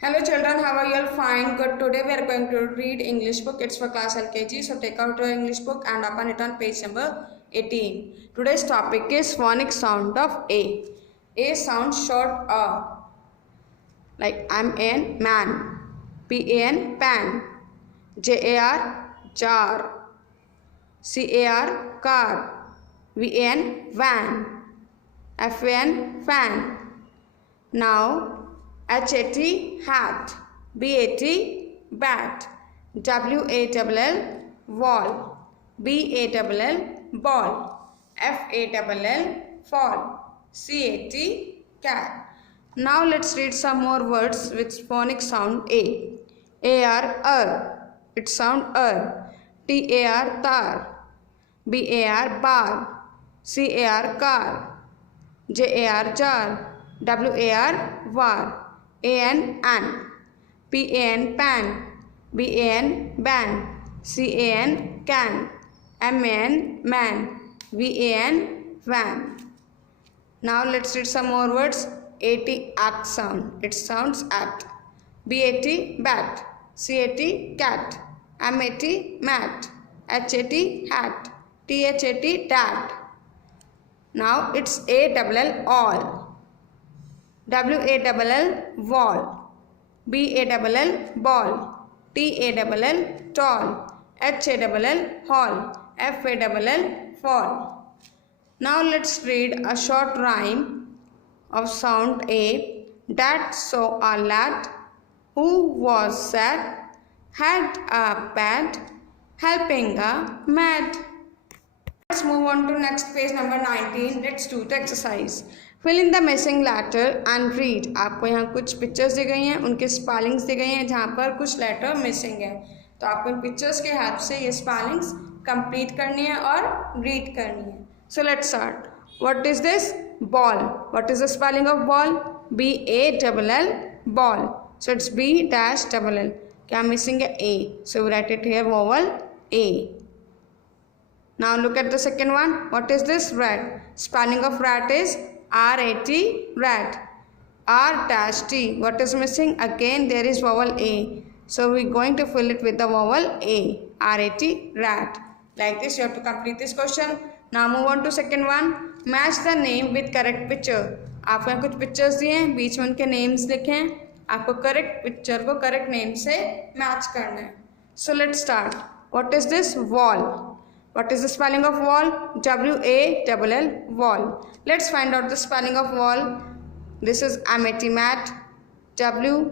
Hello children, how are you all? Fine, good. Today we are going to read English book. It's for class LKG. So take out your English book and open it on page number 18. Today's topic is phonic sound of A. A sound short A. Like M-A-N, man. P-A-N, pan. J-A-R, jar. C-A-R, car. V-A-N, van. F-A-N, fan. Now, H-A-T, hat. B-A-T, bat. W-A-L-L, wall. B-A-L-L, ball. F-A-L-L, fall. C-A-T, cat. Now let's read some more words with phonic sound A. A-R, it sound T-A-R, tar. B-A-R, bar. C-A-R, car. J-A-R, jar. W-A-R, war. A-N, an. P-A-N, pan. B-A-N, ban. C-A-N, can. M-A-N, man. V-A-N, van. Now let's read some more words. A-T, at sound. It sounds at. B-A-T, bat. C-A-T, cat. M-A-T, mat. H-A-T, hat. T-H-A-T, tat. Now it's A-double-L, all. W-A-double-L, wall. B-A-double-L, ball. T-A-double-L, tall. H-A-double-L, hall. F-A-double-L, fall. Now let's read a short rhyme of sound A. Dad saw a lad who was sad, had a pad, helping a mad. Let's move on to next page number 19. Let's do the exercise. Fill in the missing letter and read. आपको यहाँ कुछ pictures दी गई हैं, उनके spellings दी गई हैं जहाँ पर कुछ लेटर मिसिंग है, तो आपको इन पिक्चर्स के हेल्प से ये स्पेलिंग्स कंप्लीट करनी है और रीड करनी है. So let's start. What is this? Ball. What is the spelling of ball? B-A-L-L, ball. So it's B-double-L. क्या missing है? A. So we write it here vowel A. Now look at the second one. What is this? Rat. Spelling of rat is R-A-T, rat. R-T. What is missing? Again there is vowel A. So we are going to fill it with the vowel A. R-A-T, rat. Like this you have to complete this question. Now move on to second one. Match the name with correct picture. आपको यहाँ कुछ pictures दिए हैं, बीच में उनके names लिखे हैं, आपको करेक्ट पिक्चर को करेक्ट नेम से मैच करना है. So let's start. What is this? Wall. What is the spelling of wall? W-A-L-L, wall. Let's find out the spelling of wall. This is M-A-T, mat. W-A-R,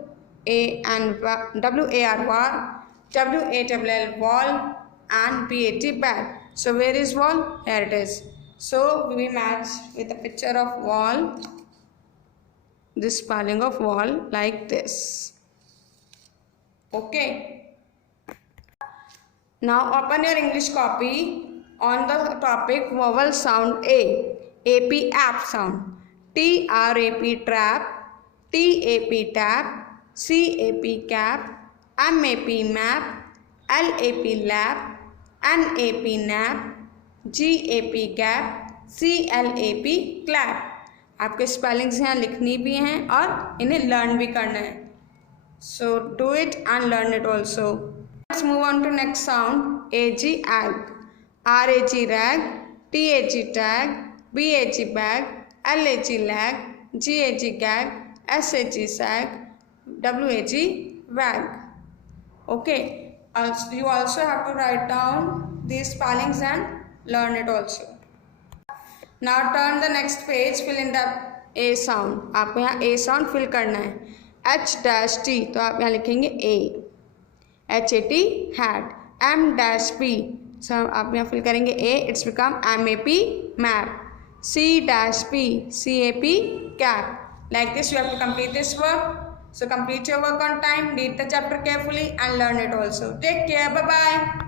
war. W-A-L-L, wall. And B-A-T, bat. So where is wall? Here it is. So we match with a picture of wall. This spelling of wall like this. Okay. Now open your English copy on the topic vowel sound A. A-P, app sound. T-R-A-P, trap. T-A-P, tap. C-A-P, cap. M-A-P, map. L-A-P, lap. N-A-P, nap. G-A-P, gap. C-L-A-P, clap. आपके spellings यहाँ लिखनी भी हैं और इन्हें learn भी करना है. So do it and learn it also. Let's move on to next sound. A-G, ag. R-A-G, rag. T-A-G, tag. B-A-G, bag. L-A-G, lag. G-A-G, gag. S-A-G, sag. W-A-G, wag. Okay. You also have to write down these spellings and learn it also. Now turn the next page. Fill in the A sound. आपको यहाँ A sound fill करना है. H-T, तो आप यहाँ लिखेंगे A. H-A-T, hat. M-P, so आप यहाँ fill करेंगे A. It's become M-A-P, map. C-P, C-A-P, cap. Like this you have to complete this work. So complete your work on time. Read the chapter carefully and learn it also. Take care. Bye-bye.